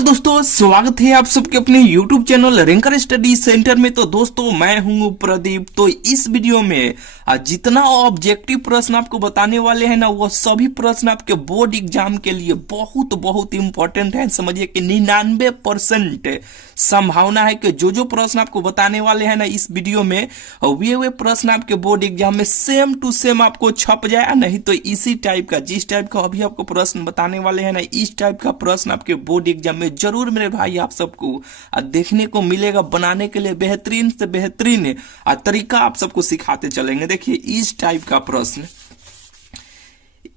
Hello दोस्तों, स्वागत है आप सबके अपने YouTube channel ranker study centre में। तो दोस्तों मैं हूं प्रदीप। तो इस वीडियो में जितना ऑब्जेक्टिव प्रश्न आपको बताने वाले हैं ना, वो सभी प्रश्न आपके बोर्ड एग्जाम के लिए बहुत बहुत इंपॉर्टेंट है। समझिए कि 99% संभावना है कि जो प्रश्न आपको बताने वाले हैं ना इस वीडियो में, वे प्रश्न आपके बोर्ड एग्जाम में सेम टू सेम आपको छप जाए। नहीं तो इसी टाइप का, जिस टाइप का अभी आपको प्रश्न बताने वाले हैं ना, इस टाइप का प्रश्न आपके बोर्ड एग्जाम में जरूर मेरे भाई आप सबको देखने को मिलेगा। बनाने के लिए बेहतरीन से बेहतरीन तरीका आप सबको सिखाते चलेंगे। देखिए इस टाइप का प्रश्न,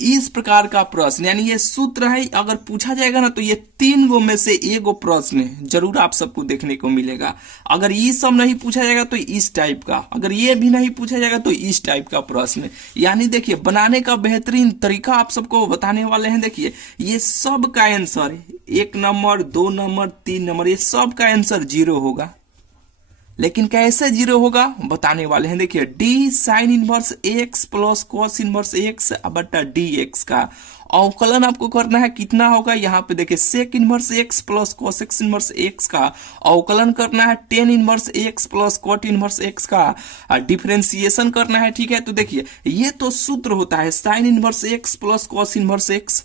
इस प्रकार का प्रश्न, यानी ये सूत्र है। अगर पूछा जाएगा ना तो ये 3 गो में से 1 गो प्रश्न जरूर आप सबको देखने को मिलेगा। अगर ये सब नहीं पूछा जाएगा तो इस टाइप का, अगर ये भी नहीं पूछा जाएगा तो इस टाइप का प्रश्न। यानी देखिए बनाने का बेहतरीन तरीका आप सबको बताने वाले हैं। देखिए ये सब का आंसर 1 नंबर, 2 नंबर, 3 नंबर, ये सब का आंसर 0 होगा। लेकिन कैसे 0 होगा बताने वाले हैं। देखिए d sine inverse x plus cos inverse x बटा डी एक्स का अवकलन आपको करना है। कितना होगा यहाँ पे देखिए sec inverse x plus cos x inverse x का अवकलन करना है। Tan inverse x plus cot inverse x का डिफरेंशिएशन करना है। ठीक है, तो देखिए ये तो सूत्र होता है sine inverse x plus cos inverse x.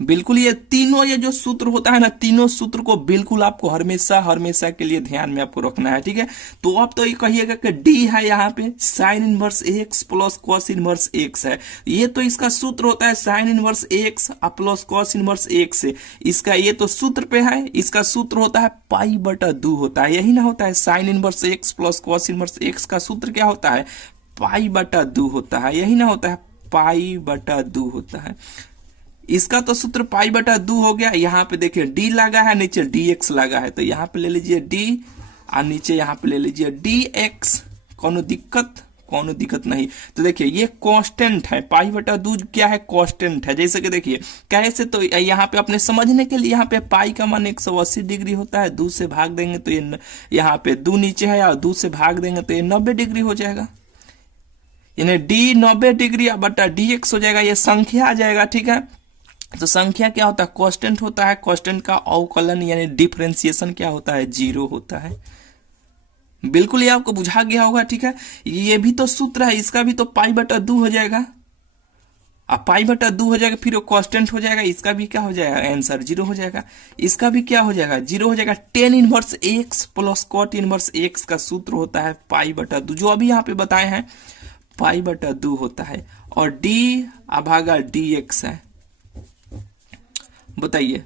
बिल्कुल ये तीनों, ये जो सूत्र होता है ना, तीनों सूत्र को बिल्कुल आपको हमेशा हमेशा के लिए ध्यान में आपको रखना है। ठीक है, तो अब तो ये कहिएगा कि डी है यहाँ पे sine inverse x plus cos inverse x है। ये तो इसका सूत्र होता है sine inverse x plus cos inverse x. इसका ये तो सूत्र पे है, इसका सूत्र होता है पाई बटा 2 होता है। यही ना होता है sine inverse x plus cos inverse x का सूत्र क्या होता है, पाई बटा 2 होता है। यही ना होता है पाई बटा 2 होता है। इसका तो सूत्र पाई बटा 2 हो गया। यहाँ पे देखिए डी लगा है, नीचे डी एक्स लगा है, तो यहाँ पे ले लीजिए डी और नीचे यहाँ पे ले लीजिए डी एक्स। कोनो दिक्कत नहीं। तो देखिए ये कांस्टेंट है, पाई बटा 2 क्या है, कांस्टेंट है। जैसे कि देखिए कैसे, तो यहाँ पे अपने समझने के लिए, यहाँ पे पाई का मान 180 डिग्री होता है। 2 से भाग देंगे तो ये यहाँ पे 2 नीचे है, और 2 से भाग देंगे तो ये 90 डिग्री हो जाएगा। यानी डी 90 डिग्री बटा डी एक्स हो जाएगा, ये संख्या आ जाएगा। ठीक है, तो संख्या क्या होता है, कांस्टेंट होता है। कांस्टेंट का अवकलन यानी डिफरेंशिएशन क्या होता है, 0 होता है। बिल्कुल ये आपको बुझा गया होगा। ठीक है, ये भी तो सूत्र है, इसका भी तो पाई बटा 2 हो जाएगा। अब पाई बटा 2 हो जाएगा, फिर वो कांस्टेंट हो जाएगा। इसका भी क्या हो जाएगा, आंसर 0 हो जाएगा। इसका भी क्या हो जाएगा, 0 हो जाएगा। Tan inverse x plus cot inverse x का सूत्र होता है पाई बटा 2, जो अभी यहाँ पे बताए हैं पाई बटा 2 होता है। और डी भागा डी एक्स है। बताइए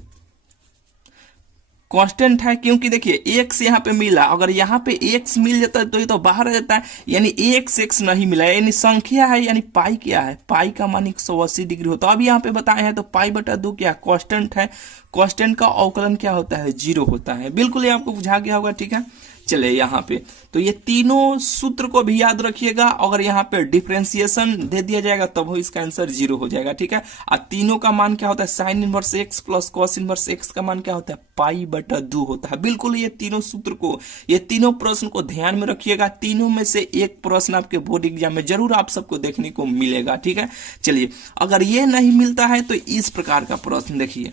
कांस्टेंट है, क्योंकि देखिए एक्स यहाँ पे मिला। अगर यहाँ पे एक्स मिल जाता है तो ये तो बाहर आ जाता है, यानी एक्स नहीं मिला, यानी संख्या है। यानी पाई क्या है, पाई का मान 180 डिग्री होता है। अब यहाँ पे बताए हैं तो पाई बटा 2 क्या कांस्टेंट है। कांस्टेंट का अवकलन क्या होता है, 0 होता है। बिल्कुल ये आपको बुझा गया होगा। ठीक है, चले यहाँ पे तो ये तीनों सूत्र को भी याद रखिएगा। अगर यहाँ पे डिफरेंशिएशन दे दिया जाएगा तब वो इसका आंसर 0 हो जाएगा। ठीक है, और तीनों का मान क्या होता है, sine inverse x plus cos inverse x का मान क्या होता है, पाई बटा 2 होता है। बिल्कुल ये तीनों सूत्र को, ये तीनों प्रश्न को ध्यान में रखिएगा। तीनों में से एक प्रश्न आपके बोर्ड एग्जाम में जरूर आप सबको देखने को मिलेगा। ठीक है, चलिए अगर ये नहीं मिलता है तो इस प्रकार का प्रश्न देखिए,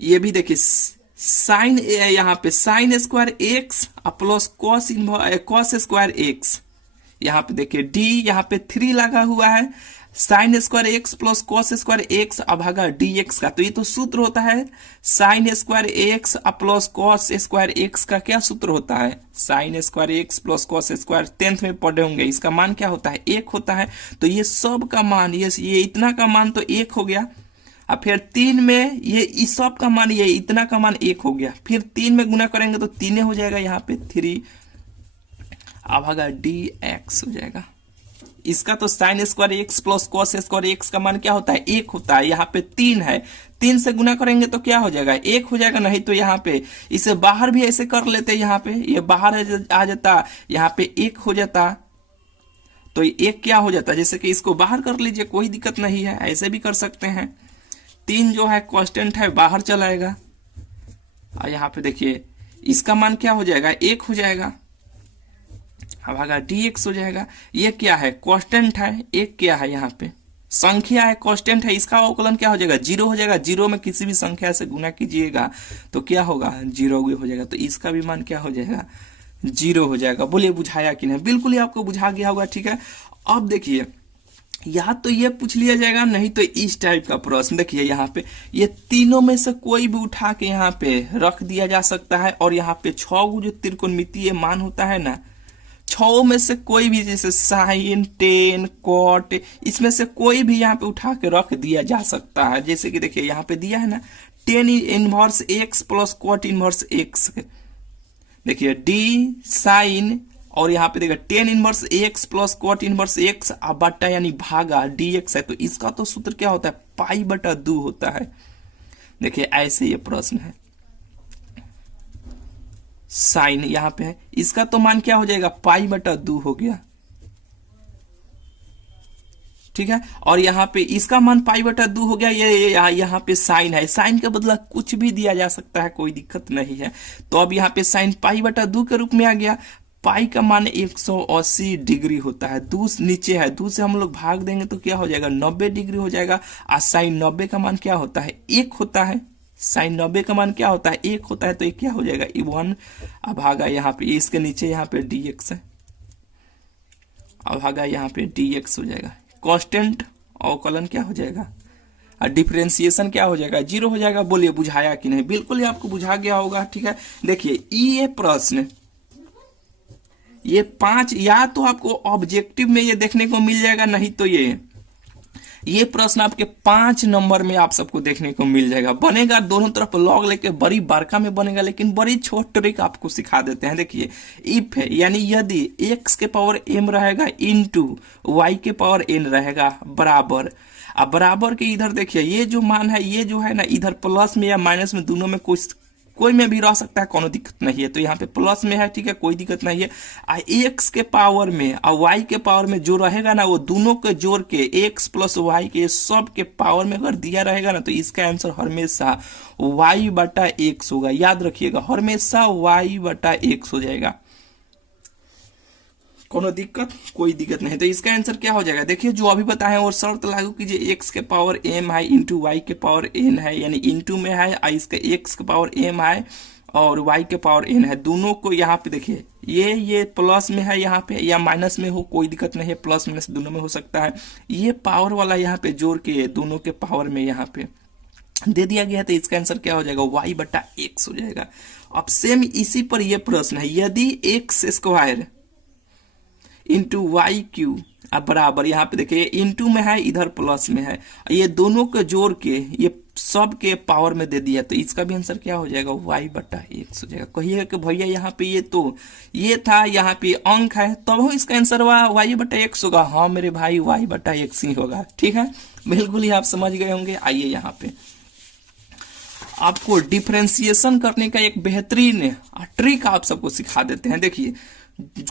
ये भी देखिए साइन, यहाँ पे sine square x plus cos square x. यहाँ पे देखिए डी, यहाँ पे 3 लगा हुआ है। Sine square x plus cos square x भागा डी एक्स का, तो ये तो सूत्र होता है sine square x plus cos square x का। क्या सूत्र होता है, sine square x plus cos square, 10th में पढ़े होंगे। इसका मान क्या होता है, 1 होता है। तो ये सब का मान, ये इतना का मान तो 1 हो गया। अब फिर 3 में ये इस सब का मान, ये इतना का मान 1 हो गया। फिर 3 में गुना करेंगे तो 3 हो जाएगा, यहाँ पे 3 भागा डी एक्स हो जाएगा। इसका तो sine square x plus cos square x का मान क्या होता है, 1 होता है। यहाँ पे 3 है, 3 से गुना करेंगे तो क्या हो जाएगा, 1 हो जाएगा। नहीं तो यहाँ पे इसे बाहर भी ऐसे कर लेते, यहाँ पे ये बाहर आ जाता, यहाँ पे 1 हो जाता। तो 1 क्या हो जाता, जैसे कि इसको बाहर कर लीजिए, कोई दिक्कत नहीं है, ऐसे भी कर सकते हैं। 3 जो है कांस्टेंट है, बाहर चलाएगा। और यहाँ पे देखिए इसका मान क्या हो जाएगा, 1 हो जाएगा। अब आगा डी एक्स हो जाएगा। ये क्या है, कांस्टेंट है। 1 क्या है यहाँ पे, संख्या है, कांस्टेंट है, इसका अवकलन क्या हो जाएगा, जीरो हो जाएगा। जीरो में किसी भी संख्या से गुना कीजिएगा तो क्या होगा, जीरो हो जाएगा। तो इसका भी मान क्या हो जाएगा, जीरो हो जाएगा। बोलिए बुझाया कि नहीं, बिल्कुल ही आपको बुझा गया होगा। ठीक है, अब देखिए या तो ये पूछ लिया जाएगा, नहीं तो इस टाइप का प्रश्न। देखिए यहाँ पे ये तीनों में से कोई भी उठा के यहाँ पे रख दिया जा सकता है, और यहाँ पे 6 जो त्रिकोणमितीय मान होता है ना, 6 में से कोई भी, जैसे साइन, टेन, कॉट, इसमें से कोई भी यहाँ पे उठा के रख दिया जा सकता है। जैसे कि देखिए यहाँ पे दिया है ना, tan inverse x plus cot inverse x, देखिए डी साइन, और यहाँ पे देखिए tan inverse x plus cot inverse x बटा यानी भागा डी एक्स है। तो इसका तो सूत्र क्या होता है, पाई बटा 2 होता है। देखिए ऐसे ये प्रश्न है, साइन यहाँ पे है, इसका तो मान क्या हो जाएगा, पाई बटा 2 हो गया। ठीक है, और यहाँ पे इसका मान पाई बटा 2 हो गया। ये यहाँ पे साइन है, साइन के बदला कुछ भी दिया जा सकता है, कोई दिक्कत नहीं है। तो अब यहाँ पे साइन पाई बटा 2 के रूप में आ गया। पाई का मान 180 डिग्री होता है, 2 नीचे है, 2 से हम लोग भाग देंगे तो क्या हो जाएगा, 90 डिग्री हो जाएगा। और साइन 90 का मान क्या होता है, 1 होता है। साइन 90 का मान क्या होता है, 1 होता है। तो ये क्या हो जाएगा, 1 भागा यहाँ पे, इसके नीचे यहाँ पे dx है, भागा यहाँ पे dx हो जाएगा। कांस्टेंट अवकलन क्या हो जाएगा, और डिफरेंशिएशन क्या हो जाएगा, 0 हो जाएगा। बोलिए बुझाया कि नहीं, बिल्कुल ही आपको बुझा गया होगा। ठीक है, देखिए ये प्रश्न, ये 5 या तो आपको ऑब्जेक्टिव में ये देखने को मिल जाएगा, नहीं तो ये प्रश्न आपके 5 नंबर में आप सबको देखने को मिल जाएगा। बनेगा दोनों तरफ लॉग लेके, बड़ी बारका में बनेगा, लेकिन बड़ी छोट ट्रिक आपको सिखा देते हैं। देखिए इफ है, यानी यदि x के पावर m रहेगा इंटू y के पावर n रहेगा बराबर, अब बराबर के इधर देखिए ये जो मान है, ये जो है ना, इधर प्लस में या माइनस में, दोनों में कोई में भी रह सकता है, कोनो दिक्कत नहीं है। तो यहाँ पे प्लस में है, ठीक है, कोई दिक्कत नहीं है। एक्स के पावर में और वाई के पावर में जो रहेगा ना, वो दोनों के जोड़ के एक्स प्लस वाई के सब के पावर में अगर दिया रहेगा ना, तो इसका आंसर हमेशा वाई बटा एक्स होगा। याद रखिएगा, हमेशा वाई बटा एक्स हो जाएगा। कोनो दिक्कत, कोई दिक्कत नहीं। तो इसका आंसर क्या हो जाएगा, देखिए जो अभी बताए और शर्त लागू कीजिए, एक्स के पावर m है इंटू वाई के पावर n है, यानी इंटू में है, और इसका एक्स के पावर m है और y के पावर n है। दोनों को यहाँ पे देखिए ये प्लस में है यहाँ पे, या माइनस में हो, कोई दिक्कत नहीं है, प्लस माइनस दोनों में हो सकता है। ये पावर वाला यहाँ पे जोड़ के दोनों के पावर में यहाँ पे दे दिया गया, तो इसका आंसर क्या हो जाएगा, y बटा एक्स हो जाएगा। अब सेम इसी पर यह प्रश्न है, यदि x square into y q अब बराबर, यहाँ पे देखिए इंटू में है, इधर प्लस में है, ये दोनों को जोड़ के ये सब के पावर में दे दिया, तो इसका भी आंसर क्या हो जाएगा, वाई बटा एक्स हो जाएगा। कहिएगा कि भैया यहाँ पे ये था, यहाँ पे अंक है, तब हो इसका आंसर वाई बटा एक्स होगा। हाँ मेरे भाई, वाई बटा एक्स ही होगा। ठीक है, बिल्कुल ही आप समझ गए होंगे। आइए यहाँ पे आपको डिफरेंशिएशन करने का एक बेहतरीन ट्रिक आप सबको सिखा देते हैं। देखिए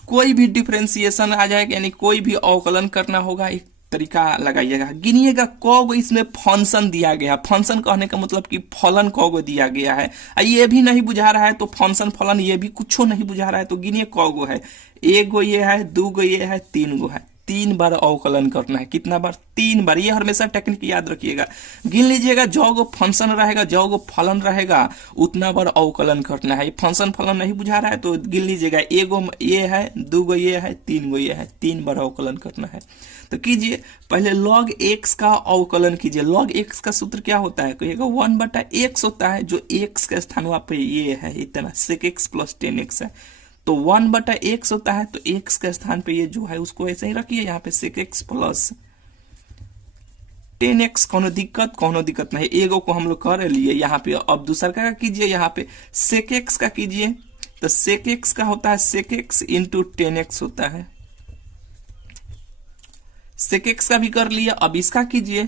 कोई भी डिफरेंशिएशन आ जाएगा, यानी कोई भी अवकलन करना होगा, एक तरीका लगाइएगा, गिनिएगा कौगो इसमें फंक्शन दिया गया। फंक्शन कहने का मतलब कि फलन कौगो दिया गया है। ये भी नहीं बुझा रहा है तो फंक्शन फलन ये भी कुछ नहीं बुझा रहा है, तो गिनिए कौगो है, 1 गो ये है, 2 गो ये है, 3 गो है। 3 बार अवकलन करना है। कितना बार, 3 बार। ये हमेशा टेक्निक याद रखिएगा, गिन लीजिएगा, जो गो फंक्शन रहेगा, जो गो फलन रहेगा, उतना बार अवकलन करना है। फंक्शन फलन नहीं बुझा रहा है तो गिन लीजिएगा, 1 गो ये है, 2 गो ये है, 3 गो ये है, 3 बार अवकलन करना है। तो कीजिए, पहले log x का अवकलन कीजिए। log x का सूत्र क्या होता है, कहिएगा 1 बटा x होता है, जो x के स्थान वहां पे ये है, इतना sec x प्लस 10x है, तो 1 बटा x होता है, तो x के स्थान पे ये जो है उसको ऐसे ही रखिए, यहाँ पे sec x प्लस 10x। कोनो दिक्कत नहीं, एगो को हम लोग कर लिए यहाँ पे। अब दूसरा का कीजिए, यहाँ पे sec x का कीजिए, तो sec x का होता है sec x इंटू 10x होता है। sec x का भी कर लिया, अब इसका कीजिए,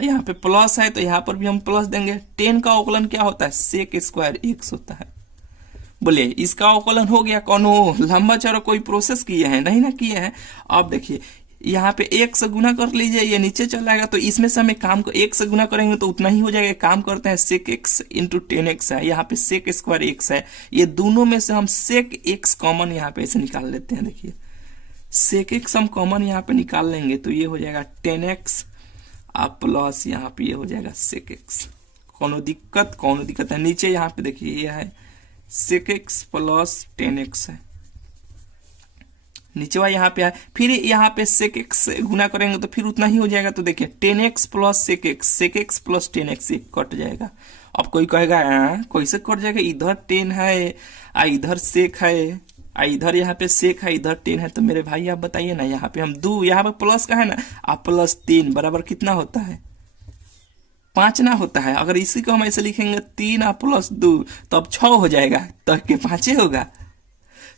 यहाँ पे प्लस है तो यहाँ पर भी हम प्लस देंगे। 10 का अवकलन क्या होता है, sec स्क्वायर x होता है। बोले इसका अवकलन हो गया। कोनो लंबा चौड़ा कोई प्रोसेस किए हैं, नहीं ना किए हैं। अब देखिए यहाँ पे 1 से गुना कर लीजिए, ये नीचे चला जाएगा, तो इसमें से हमें काम को 1 से गुना करेंगे तो उतना ही हो जाएगा। काम करते हैं, sec x इंटू 10x है, यहाँ पे sec स्क्वायर x है, ये दोनों में से हम sec x कॉमन यहाँ पे ऐसे निकाल लेते हैं। देखिए सेक एक्स हम कॉमन यहाँ पे निकाल लेंगे तो ये हो जाएगा 10x आप प्लस यहाँ पे ये हो जाएगा सेक एक्स। कौनो दिक्कत है? नीचे यहाँ पे देखिए ये है सेक एक्स प्लस 10x है, नीचे यहाँ पे है। फिर यहाँ पे सेक एक्स गुना करेंगे तो फिर उतना ही हो जाएगा। तो देखिए 10x plus sec x plus 10x कट जाएगा। अब कोई कहेगा कैसे कट जाएगा, इधर 10 है इधर सेक है इधर यहाँ पे सेक है इधर 10 है। तो मेरे भाई आप बताइए ना, यहाँ पे हम यहाँ पे प्लस का है ना, आप प्लस 3 बराबर कितना होता है 5 ना होता है। अगर इसी को हम ऐसे लिखेंगे 3 और प्लस 2 तो अब 6 हो जाएगा, तो के 5 होगा।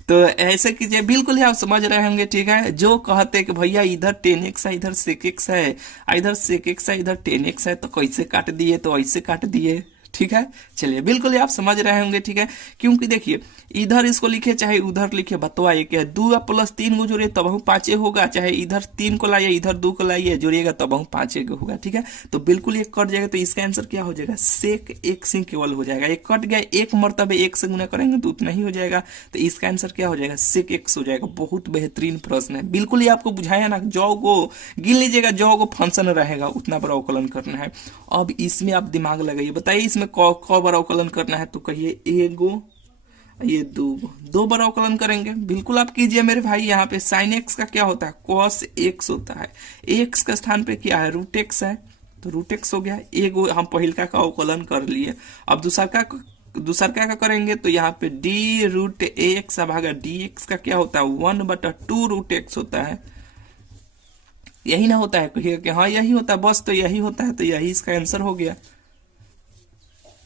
तो ऐसे कीजिए, बिल्कुल ही आप समझ रहे होंगे, ठीक है। जो कहते कि भैया इधर 10x है इधर sec x है इधर sec x है इधर 10x है तो कैसे काट दिए, तो ऐसे काट दिए, ठीक है। चलिए बिल्कुल ही आप समझ रहे होंगे, ठीक है। क्योंकि देखिए इधर इसको लिखे चाहे उधर लिखे बतवा एक है, 2 प्लस 3 को जोड़िए तब हम 5 होगा, चाहे इधर 3 को लाइए इधर 2 को लाइए जोड़िएगा तब हम 5 होगा, ठीक है। तो बिल्कुल ये कट जाएगा। तो इसका आंसर क्या हो जाएगा, सेक एक्स ही केवल हो जाएगा। ये कट गया, एक मरतबे एक से गुना करेंगे तो उतना ही हो जाएगा। तो इसका आंसर क्या हो जाएगा, सेक एक्स हो जाएगा। बहुत बेहतरीन प्रश्न है, बिल्कुल ही आपको बुझाया ना। जौ को गिन लीजिएगा, जौ को फंक्शन रहेगा उतना बड़ा अवकलन करना है। अब इसमें आप दिमाग लगाइए, बताइए इसमें क बार अवकलन करना है, तो कहिए एगो ये 2 बार अवकलन करेंगे। बिल्कुल आप कीजिए मेरे भाई। यहाँ पे साइन एक्स का क्या होता है, कॉस एक्स होता है। एक्स के स्थान पे क्या है, रूट एक्स है, तो रूट एक्स हो गया। एगो हम पहिलका का अवकलन कर लिए। अब दूसरका का करेंगे तो यहाँ पे डी रूट एक्स भागा डी एक्स का क्या होता है 1/2 रूट एक्स होता है। यही ना होता है, कहिए कि हाँ यही होता है, बस तो यही होता है, तो यही इसका आंसर हो गया,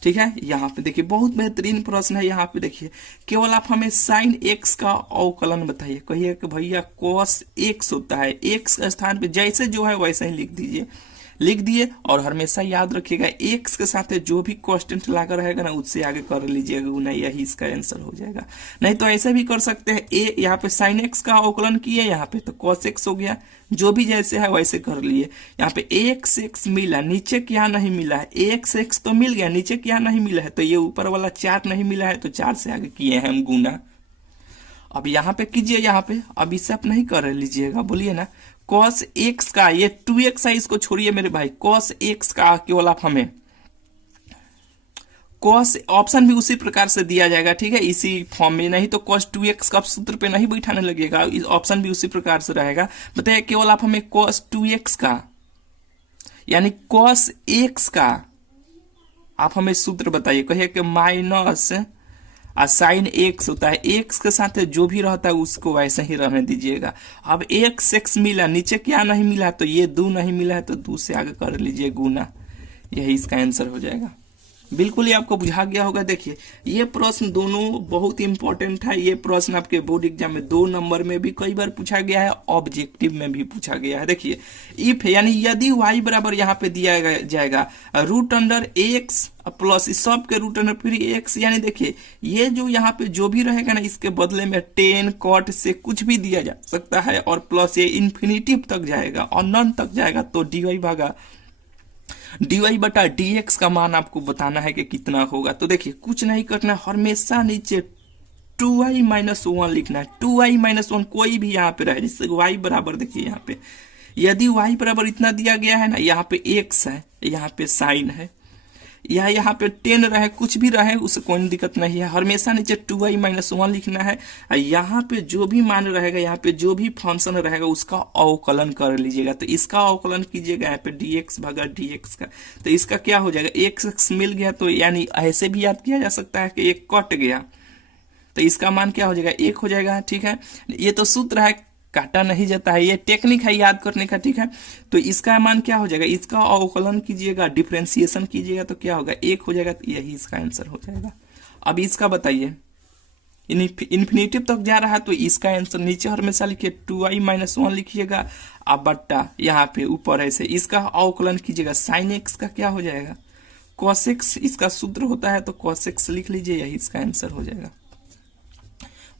ठीक है। यहाँ पे देखिए बहुत बेहतरीन प्रश्न है। यहाँ पे देखिए केवल आप हमें साइन एक्स का अवकलन बताइए। कहिए कि भैया कॉस एक्स होता है, एक्स के स्थान पे जैसे जो है वैसे ही लिख दिए। और हमेशा याद रखिएगा एक्स के साथ जो भी कांस्टेंट लगा रहेगा ना उससे आगे कर लीजिएगा गुना, यही इसका आंसर हो जाएगा। नहीं तो ऐसे भी कर सकते हैं, यहाँ पे साइन एक्स का अवकलन किए, यहाँ पे तो कॉस एक्स हो गया। जो भी जैसे है वैसे कर लिए। यहाँ पे एक्स एक्स मिला, नीचे क्या नहीं मिला है, एक्स एक्स तो मिल गया, नीचे क्या नहीं मिला है, तो ये ऊपर वाला 4 नहीं मिला है, तो 4 से आगे किए हैं हम गुना। अब यहाँ पे कीजिए, यहाँ पे अब इसे आप नहीं कर लीजिएगा, बोलिए ना cos x का ये 2x है, इसको छोड़िए मेरे भाई। cos x का केवल आप हमें cos ऑप्शन भी उसी प्रकार से दिया जाएगा, ठीक है, इसी फॉर्म में। नहीं तो cos 2x का सूत्र पे नहीं बैठाने लगेगा, ऑप्शन भी उसी प्रकार से रहेगा। बताइए केवल आप हमें cos 2x का यानी cos x का आप हमें सूत्र बताइए। कहिए कि माइनस साइन एक्स होता है, एक्स के साथ जो भी रहता है उसको वैसे ही रहने दीजिएगा। अब एक्स एक्स मिला, नीचे क्या नहीं मिला है, तो ये 2 नहीं मिला है, तो 2 से आगे कर लीजिए गुना, यही इसका आंसर हो जाएगा। बिल्कुल ही आपको बुझा गया होगा। देखिए ये प्रश्न दोनों बहुत इंपॉर्टेंट है। ये प्रश्न आपके बोर्ड एग्जाम में 2 नंबर में भी कई बार पूछा गया है, ऑब्जेक्टिव में भी पूछा गया है। देखिए इफ यानी यदि y बराबर यहाँ पे दिया जाएगा रूट अंडर एक्स प्लस इस सब के रूट अंडर फिर एक्स, यानी देखिए ये जो यहाँ पे जो भी रहेगा ना इसके बदले में 10 कॉट से कुछ भी दिया जा सकता है, और प्लस ये इन्फिनिटिव तक जाएगा और नन तक जाएगा, तो dy भागा dy बटा dx का मान आपको बताना है कि कितना होगा। तो देखिए कुछ नहीं करना, हमेशा नीचे 2y माइनस 1 लिखना है। 2y माइनस 1 कोई भी यहाँ पे रहे, जिससे y बराबर देखिए यहाँ पे यदि y बराबर इतना दिया गया है ना, यहाँ पे x है, यहाँ पे साइन है, या यहाँ पे 10 रहे, कुछ भी रहे उससे कोई दिक्कत नहीं है। हमेशा नीचे 2y माइनस 1 लिखना है। यहाँ पे जो भी मान रहेगा, यहाँ पे जो भी फंक्शन रहेगा उसका अवकलन कर लीजिएगा। तो इसका अवकलन कीजिएगा यहाँ पे dx भागा dx का, तो इसका क्या हो जाएगा, x मिल गया, तो यानी ऐसे भी याद किया जा सकता है कि एक कट गया, तो इसका मान क्या हो जाएगा 1 हो जाएगा, ठीक है। ये तो सूत्र है, काटा नहीं जाता है, ये टेक्निक है याद करने का, ठीक है। तो इसका मान क्या हो जाएगा, इसका अवकलन कीजिएगा, डिफरेंशिएशन कीजिएगा, तो क्या होगा 1 हो जाएगा, तो यही इसका आंसर हो जाएगा। अब इसका बताइए इन्फिनिटिव तक जा रहा है, तो इसका आंसर नीचे हमेशा लिखिए 2y माइनस 1 लिखिएगा, अब बट्टा यहाँ पे ऊपर ऐसे इसका अवकलन कीजिएगा। साइन एक्स का क्या हो जाएगा cos x, इसका सूत्र होता है, तो cos x लिख लीजिए, यही इसका आंसर हो जाएगा।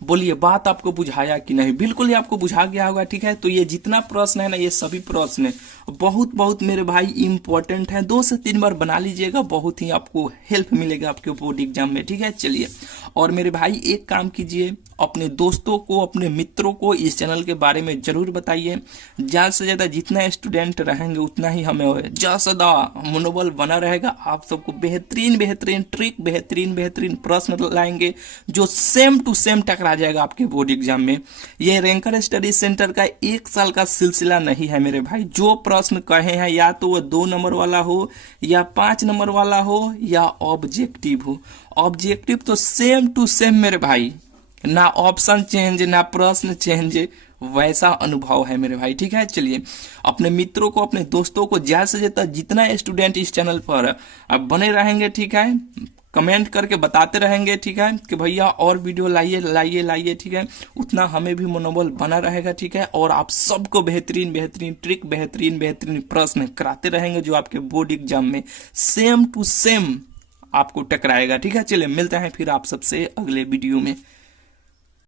बोलिए बात आपको बुझाया कि नहीं, बिल्कुल ही आपको बुझा गया होगा, ठीक है। तो ये जितना प्रश्न है ना, ये सभी प्रश्न बहुत बहुत मेरे भाई इंपॉर्टेंट है। 2 से 3 बार बना लीजिएगा, बहुत ही आपको हेल्प मिलेगा आपके बोर्ड एग्जाम में, ठीक है। चलिए और मेरे भाई एक काम कीजिए, अपने दोस्तों को, अपने मित्रों को इस चैनल के बारे में जरूर बताइए। ज़्यादा से ज़्यादा जितना स्टूडेंट रहेंगे उतना ही हमें ज़्यादा से ज़्यादा मनोबल बना रहेगा। आप सबको बेहतरीन बेहतरीन ट्रिक, बेहतरीन बेहतरीन प्रश्न लाएंगे जो सेम टू सेम टकरा जाएगा आपके बोर्ड एग्जाम में। ये रैंकर स्टडी सेंटर का 1 साल का सिलसिला नहीं है मेरे भाई। जो प्रश्न कहे हैं या तो वो 2 नंबर वाला हो या 5 नंबर वाला हो या ऑब्जेक्टिव हो, ऑब्जेक्टिव तो सेम टू सेम मेरे भाई, ना ऑप्शन चेंज ना प्रश्न चेंज, वैसा अनुभव है मेरे भाई। ठीक है, चलिए अपने मित्रों को, अपने दोस्तों को, ज्यादा से ज्यादा जितना स्टूडेंट इस चैनल पर अब बने रहेंगे, ठीक है, कमेंट करके बताते रहेंगे, ठीक है, कि भैया और वीडियो लाइए लाइए लाइए, ठीक है, उतना हमें भी मनोबल बना रहेगा। ठीक है, और आप सबको बेहतरीन बेहतरीन ट्रिक, बेहतरीन बेहतरीन प्रश्न कराते रहेंगे जो आपके बोर्ड एग्जाम में सेम टू सेम आपको टकराएगा। ठीक है, चलिए मिलते हैं फिर आप सबसे अगले वीडियो में।